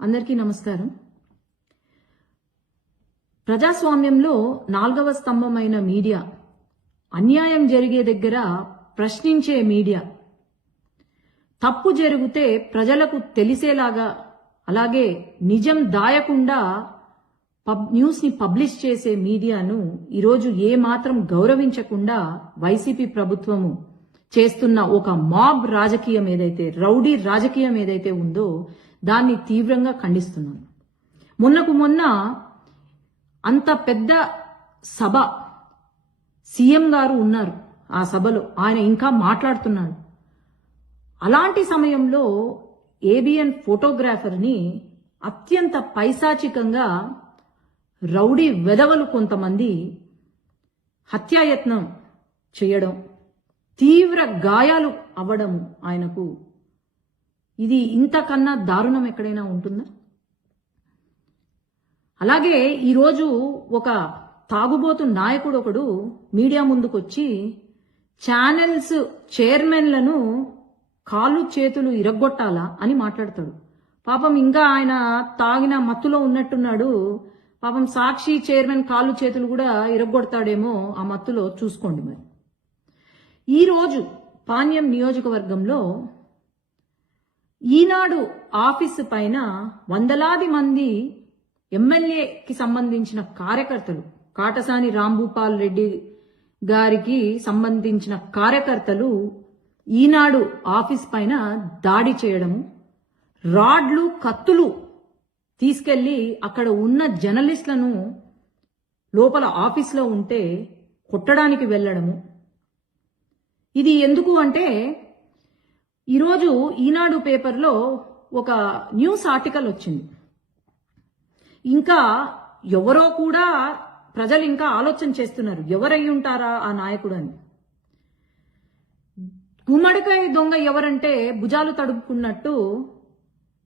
అందరికీ నమస్కారం. ప్రజాస్వామ్యంలో నాలుగవ స్తంభమైన మీడియా అన్యాయం జరిగే దగ్గర ప్రశ్నించే మీడియా తప్పు జరిగితే ప్రజలకు తెలిసేలాగా అలాగే నిజం దాయకుండా పబ్ న్యూస్ని పబ్లిష్ చేసే మీడియాను ఈరోజు ఏ మాత్రం గౌరవించకుండా వైసీపీ ప్రభుత్వము చేస్తున్న ఒక మాబ్ రాజకీయం ఏదైతే రౌడీ రాజకీయం ఏదైతే ఉందో దాన్ని తీవ్రంగా ఖండిస్తున్నాను. మొన్నకు మొన్న అంత పెద్ద సభ సీఎం గారు ఉన్నారు ఆ సభలో. ఆయన ఇంకా మాట్లాడుతున్నాడు. అలాంటి సమయంలో ఏబిఎన్ ఫోటోగ్రాఫర్ని అత్యంత పైశాచికంగా రౌడీ వెధవలు కొంతమంది హత్యాయత్నం చేయడం తీవ్ర గాయాలు అవ్వడం ఆయనకు ఇది ఇంతకన్నా దారుణం ఎక్కడైనా ఉంటుందా? అలాగే ఈరోజు ఒక తాగుబోతు నాయకుడు ఒకడు మీడియా ముందుకొచ్చి ఛానల్స్ చైర్మన్లను కాళ్ళు చేతులు ఇరగొట్టాలా అని మాట్లాడతాడు. పాపం ఇంకా ఆయన తాగిన మత్తులో ఉన్నట్టున్నాడు. పాపం సాక్షి చైర్మన్ కాళ్ళు చేతులు కూడా ఇరగొడతాడేమో ఆ మత్తులో చూసుకోండి మరి. ఈరోజు పాణ్యం నియోజకవర్గంలో ఈనాడు ఆఫీసు పైన వందలాది మంది ఎమ్మెల్యేకి సంబంధించిన కార్యకర్తలు కాటసాని రాంభూపాల్ రెడ్డి గారికి సంబంధించిన కార్యకర్తలు ఈనాడు ఆఫీస్ పైన దాడి చేయడము రాడ్లు కత్తులు తీసుకెళ్ళి అక్కడ ఉన్న జర్నలిస్టులను లోపల ఆఫీస్లో ఉంటే కొట్టడానికి వెళ్ళడము. ఇది ఎందుకు అంటే ఈరోజు ఈనాడు పేపర్లో ఒక న్యూస్ ఆర్టికల్ వచ్చింది. ఇంకా ఎవరో కూడా ప్రజలు ఇంకా ఆలోచన చేస్తున్నారు. ఎవరై ఉంటారా ఆ నాయకుడు అని. గుమ్మడికాయ దొంగ ఎవరంటే భుజాలు తడుపుకున్నట్టు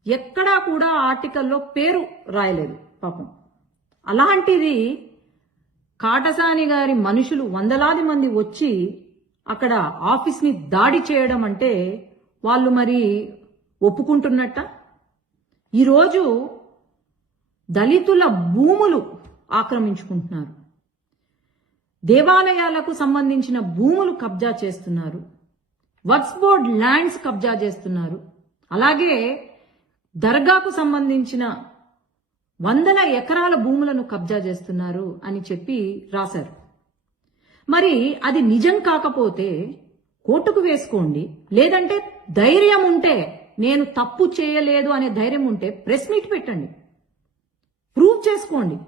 ఎక్కడా కూడా ఆర్టికల్లో పేరు రాయలేదు పాపం. అలాంటిది కాటసాని గారి మనుషులు వందలాది మంది వచ్చి అక్కడ ఆఫీస్ని దాడి చేయడం అంటే వాళ్ళు మరి ఒప్పుకుంటున్నట్ట? ఈరోజు దళితుల భూములు ఆక్రమించుకుంటున్నారు. దేవాలయాలకు సంబంధించిన భూములు కబ్జా చేస్తున్నారు. వర్క్స్ బోర్డ్ ల్యాండ్స్ కబ్జా చేస్తున్నారు. అలాగే దర్గాకు సంబంధించిన వందల ఎకరాల భూములను కబ్జా చేస్తున్నారు అని చెప్పి రాశారు. మరి అది నిజం కాకపోతే కోర్టుకు వేసుకోండి. లేదంటే ధైర్యం ఉంటే నేను తప్పు చేయలేదు అనే ధైర్యం ఉంటే ప్రెస్ మీట్ పెట్టండి. ప్రూవ్ చేసుకోండి.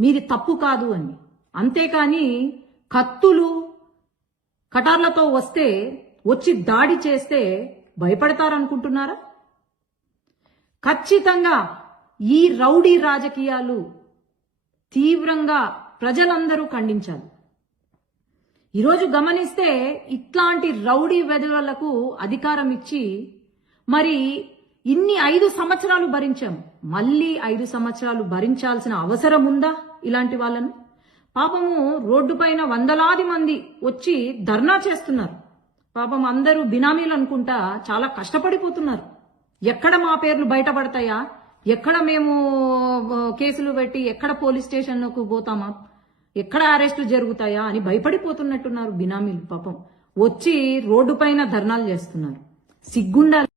మీది తప్పు కాదు అని. అంతేకాని కత్తులు కటార్లతో వస్తే వచ్చి దాడి చేస్తే భయపడతారనుకుంటున్నారా? ఖచ్చితంగా ఈ రౌడీ రాజకీయాలు తీవ్రంగా ప్రజలందరూ ఖండించాలి. ఈరోజు గమనిస్తే ఇట్లాంటి రౌడీ వెధవలకు అధికారం ఇచ్చి మరి ఇన్ని ఐదు సంవత్సరాలు భరించాం. మళ్ళీ ఐదు సంవత్సరాలు భరించాల్సిన అవసరం ఉందా ఇలాంటి వాళ్ళను? పాపము రోడ్డు పైన వందలాది మంది వచ్చి ధర్నా చేస్తున్నారు. పాపం అందరూ బినామీలు అనుకుంటా చాలా కష్టపడిపోతున్నారు. ఎక్కడ మా పేర్లు బయటపడతాయా? ఎక్కడ మేము కేసులు పెట్టి ఎక్కడ పోలీస్ స్టేషన్కు పోతామా? ఎక్కడ అరెస్టులు జరుగుతాయా అని భయపడిపోతున్నట్టున్నారు బినామీలు. పాపం. వచ్చి రోడ్డు పైన ధర్నాలు చేస్తున్నారు. సిగ్గుండాలి.